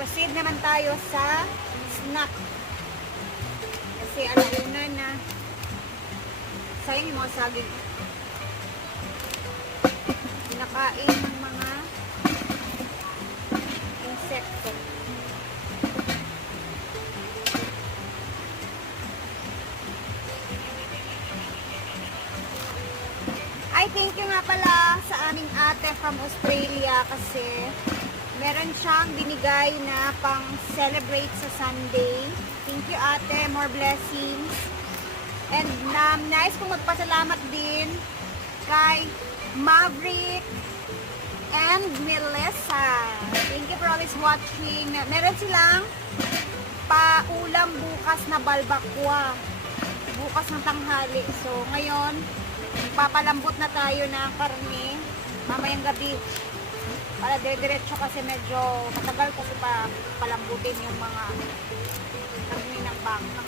proceed naman tayo sa snack. Kasi alauna na. Sayang yung mga saging. Pinakain ng mga insekto. Ay, thank you nga pala sa aming ate from Australia kasi meron siyang binigay na pang celebrate sa Sunday. Thank you ate, more blessings. And um, nice kong magpasalamat din kay Maverick and Melissa. Thank you for always watching. Meron silang paulam bukas na balbakwa. Bukas ng tanghali. So, ngayon, papalambot na tayo ng karne mamayang gabi para dire-diretso kasi medyo matagal kasi pa palambutin yung mga karne ng bangka.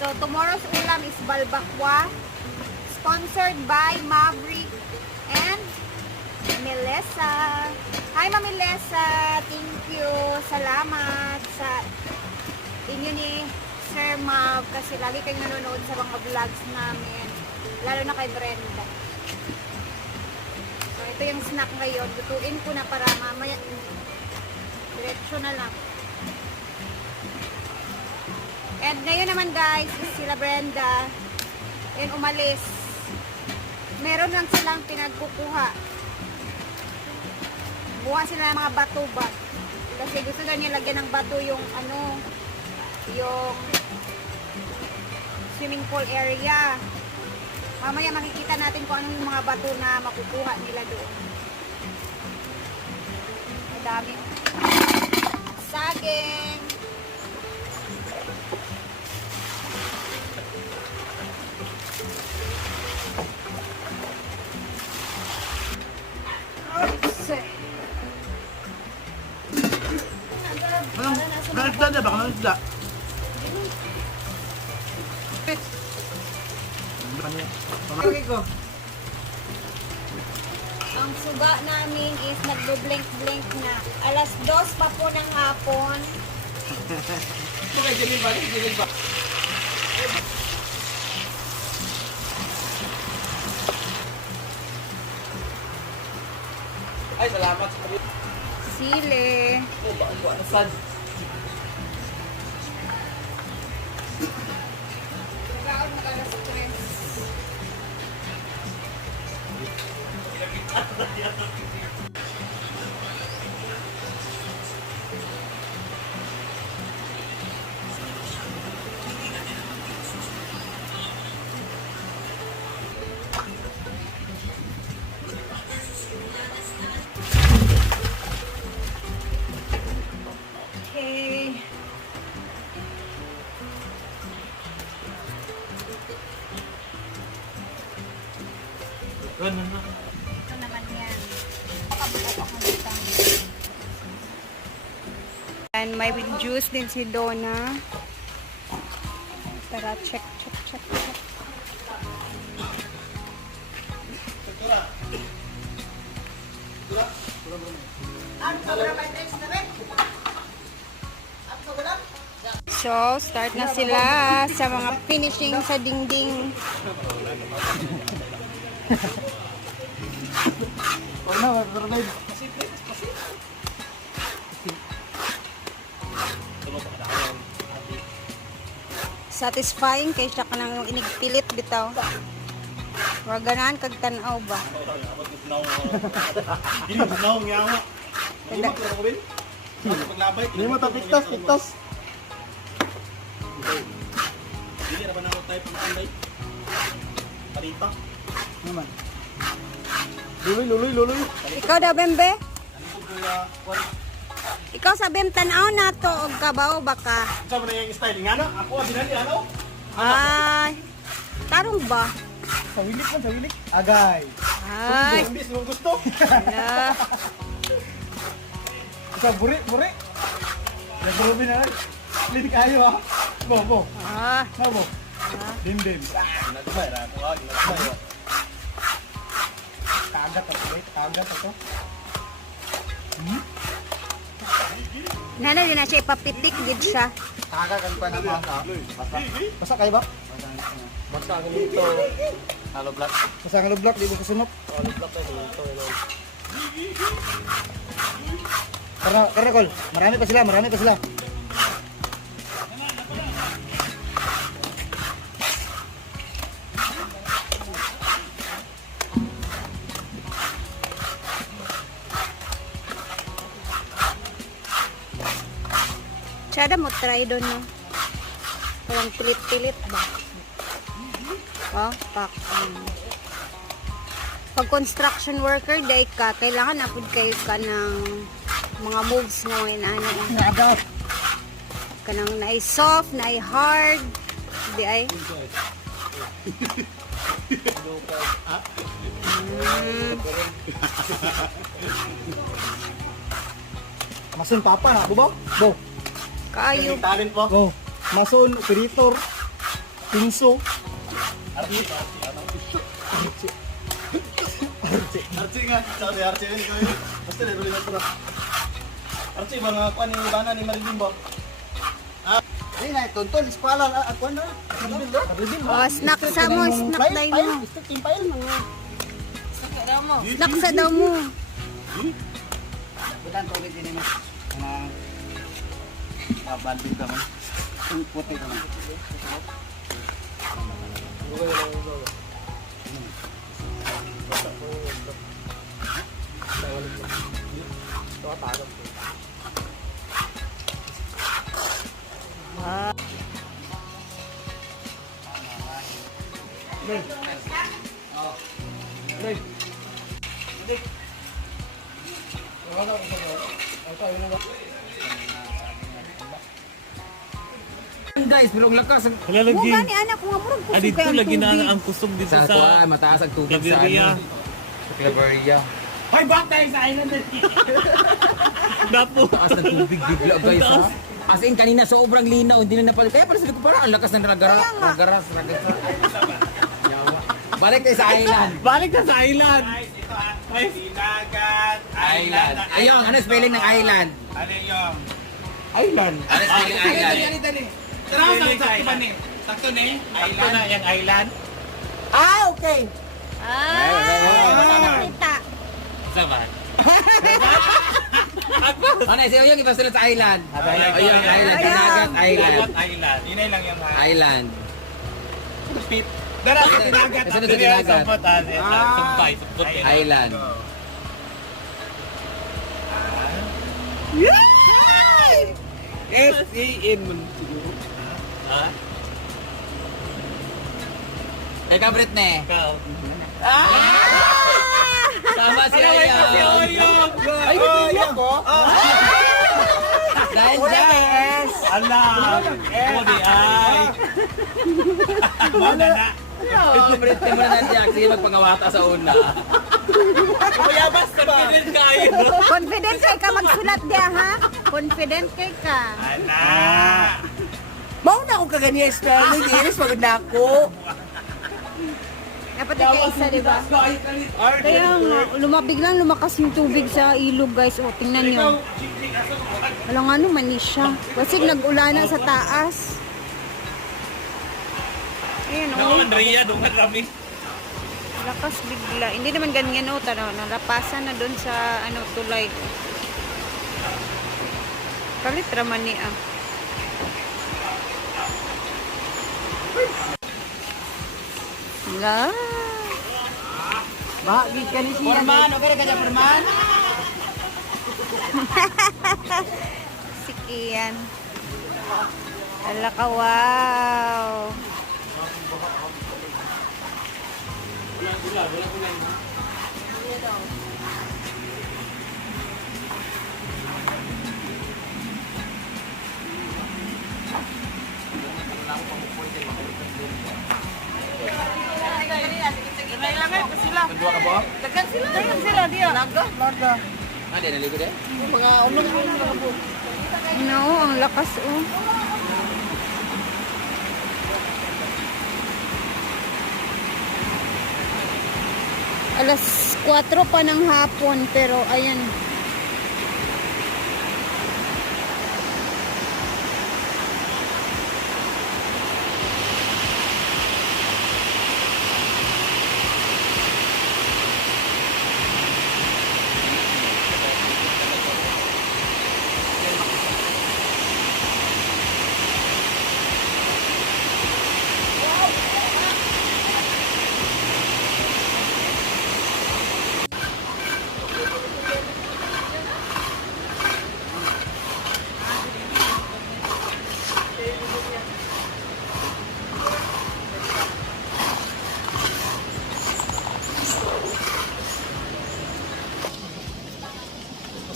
So, tomorrow's ulam is balbakwa sponsored by Maverick and Melissa. Hi, Ma'am Melissa. Thank you. Salamat sa inyo ni Sir Mav kasi lagi kayong nanonood sa mga vlogs namin. Lalo na kay Brenda. Ito yung snack ngayon. Lutuin ko na para mamaya diretso na lang. And ngayon naman guys, sila Brenda and umalis. Meron lang silang pinagkukuha. Buha sila ng mga bato ba. Kasi gusto daw lagyan ng bato yung ano, yung swimming pool area. Mamaya makikita natin kung ano yung mga bato na makukuha nila doon. Madami. Saging. Anong, anong isda na ba? Anong isda? Is nagbo-blink-blink na. Alas dos pa po ng hapon. Okay, Jimmy ba? Jimmy ba? Ay, salamat. Sili. Oh, bakit ko ano sad? Nagaon And may with juice din si Donna. Tara, check, check, check, check. So, start na sila sa mga finishing sa dingding. Huwag na, mag-revive. Satisfying kay siya ka nang inigpilit bitaw. Wag ganahan kag tan-aw ba? Na nga ako. Mo ko rin. Paglabay. Hindi mo tapiktas, piktas. Hindi na ba na ako tayo pang-anday? Parita. Naman. Luloy, luloy, luloy. Ikaw daw bembe? Ano ko kuya? Ikaw sabi tan-aw na to og kabaw baka. Sa mo na yung style nga no? Ako ang binali ano? Ay. Tarong ba? Sa wilik man, sa wilik. Agay. Ay. Hindi, mo gusto. Ala. Sa buri, buri. Nagulubin na. Linik ayo ha. Bo, bo. Ah. Ha, bo. Dim, dim. Nagbay, nagbay. Nagbay. Kagat ako, wait. Kagat ako. Hmm? Nana din na siya ipapitik gid siya. Nakakagan pa na basa. Basa. Basa kayo ba? Basta ang dito. Halo black. Basa ang block, di mo kasunok. Halo black na dito. Karena, karena kol, marami pa sila, marami pa sila. Tsada mo try doon no. Parang pilit-pilit ba? Oh, pak. um, Pag construction worker, day ka, kailangan apod kayo ka ng mga moves nga mga inaano. eh. Nada. Kanang na soft, na hard. Di ay. Mm, Masun papa na, bubaw? Bo. Kayo. Talent po. Go. Masun, operator, pinso. Archie. Archie. Archie nga. Sabi Archie yun. Basta na rin ito. Archie, mga kuan ni Bana ni Marilyn ba? Ay na, tonton, ispala, at kuwan na. Oh, snack sa mo, snack day mo. Stick, timpail mo. Snack sa daw mo. Butan tubig din mo. Ang babanding ka mo. Ang puti ka mo. Guys, pero ang lakas. ang- Mo gani anak ko nga murag kusog Ah, dito kay ang lagi na tubig. ang kusog dito Sa sa kuan, mataas ang tubig sa Claveria. ano. Sa Claveria. Hoy, back tayo sa island Dapo. Taas ng tubig bigla guys ha. As in kanina sobrang linaw, hindi na napal. Kaya pala sabi ko parang ang lakas ng ragara, ragaras, ragaras. Yawa. Balik tayo sa island. Balik na sa island. Island. Ayong, ano spelling ng island? Ano yung? Island. Ano spelling ng island? Tara, sakto ba ni? Sakto ni? Sakto na yung island. Ah, okay. Ah, kita. Sa ba? Ano, sa'yo yung iba sunod sa island. Ayun, island. Ayun. Dinagat island. Island. Inay lang yung. Island. Dara, Kasunod dinagat. sa dinagat. Sumpot, ah. Sumpay, sumpot. yun. Island. S-A-N mo siguro. Ha? Ikaw, Britney. Ikaw. Tama si Ay, Ayong. Ay, ako. Dahil dyan. Ala. Body ay. Mana na. Oo, Britney mo na Jack. Sige, magpangawata sa una. Mayabas ka ba? Confident kayo. Confident kay ka magsulat dia ha? Confident kay ka. Ala. Mau na ako kaganyan spelling, Iris, pagod na ako. Dapat kay isa, di ba? Kaya nga, lumabig lang lumakas yung tubig sa ilog, guys. O, tingnan nyo. Walang ano, manis siya. Kasi nag-ulana sa taas. Ayan, o. Andrea, duman rami. Lakas bigla. Hindi naman ganyan, o. Tanaw, nalapasan na doon sa, ano, tulay. Kalit raman ni, ah. La. Bahagi ka ni siya. Forman, okay ka dyan, Forman? Sikian. Ala ka, wow. Kedua ka ba? Dagan sila. Dagan dia. Laga. Laga. Ah, di naligo din? No, ang lakas, oh. Alas 4 pa ng hapon, pero ayan.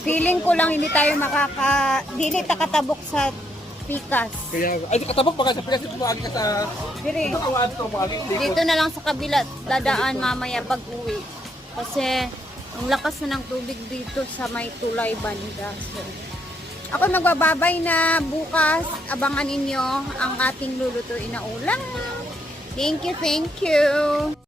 Feeling ko lang hindi tayo makaka... Dili takatabok sa pikas. Kaya, ay, katabok baka sa Pinas ito maagi ka sa... Dire. Ito maagi. Dito na lang sa kabila dadaan mamaya pag uwi. Kasi ang lakas na ng tubig dito sa may tulay banda. So, ako magbababay na bukas. Abangan ninyo ang ating lulutuin na ulam. Thank you, thank you.